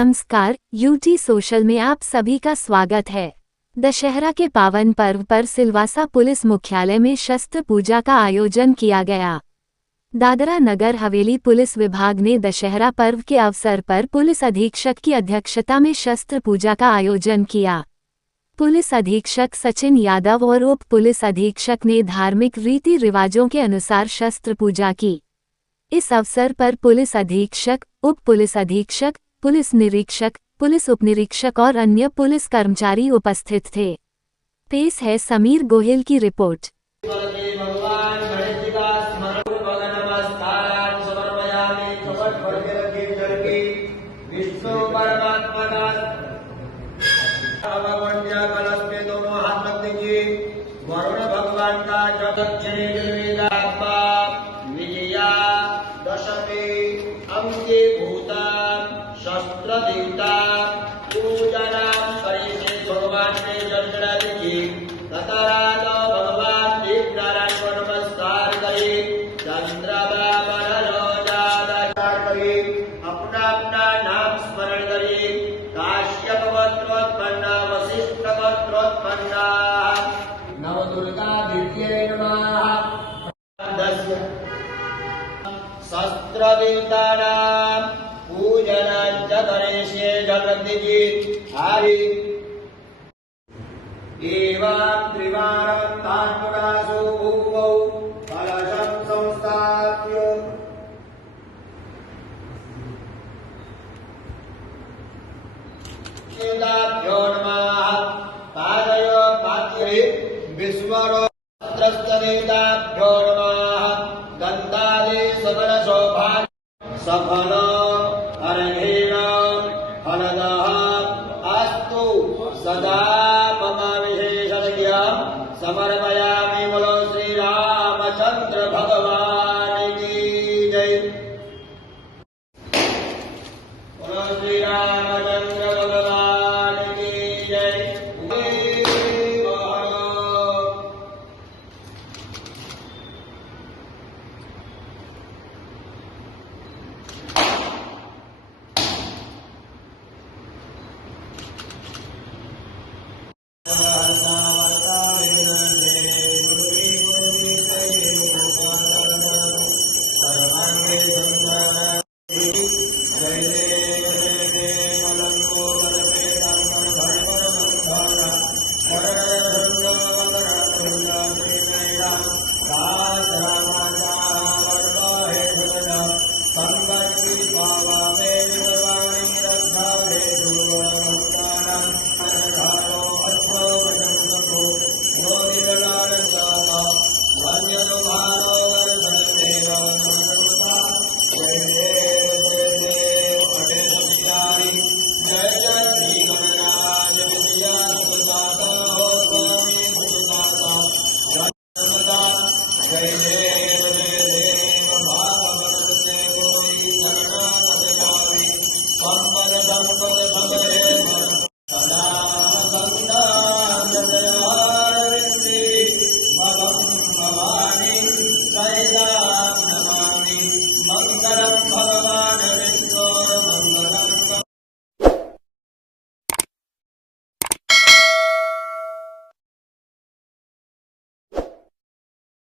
नमस्कार, UT social में आप सभी का स्वागत है। दशहरा के पावन पर्व पर सिलवासा पुलिस मुख्यालय में शस्त्र पूजा का आयोजन किया गया। दादरा नगर हवेली पुलिस विभाग ने दशहरा पर्व के अवसर पर पुलिस अधीक्षक की अध्यक्षता में शस्त्र पूजा का आयोजन किया। पुलिस अधीक्षक सचिन यादव और उप पुलिस अधीक्षक ने धार्मिक रीति रिवाजों के अनुसार शस्त्र पूजा की। इस अवसर पर पुलिस अधीक्षक, उप पुलिस अधीक्षक, पुलिस निरीक्षक, पुलिस उपनिरीक्षक और अन्य पुलिस कर्मचारी उपस्थित थे। पेश है समीर गोहिल की रिपोर्ट। वरुण भगवान का चतुर्क्षणी जलवेदात्मा विजया दशमी अंके भूता शस्त्र देवता पूजना परिषे भगवान के दर्शना देखी ततरात भगवान देव नारायण को नमस्कार करे चंद्रमा पर रोजादार करे अपना अपना नाम स्मरण करे काश्यप गोत्रोत्पन्ना वशिष्ठ गोत्रोत्पन्ना नवदुर्गा दिव्यै नमः। शस्त्र देवतानां पूजनं च करिष्ये जगद्दिति हरि एवं त्रिवारं तान्मुरासु भूमौ कलशं संस्थाप्य देवताभ्यो नमः। पादयो पात्यै विस्मरो त्रस्तदेवताभ्यो नमः। गन्धादि सकल सौभाग्य सफल अर्घेण फलदः अस्तु सदा मम विशेषज्ञ समर्पयामि बोलो श्री रामचंद्र भगवान।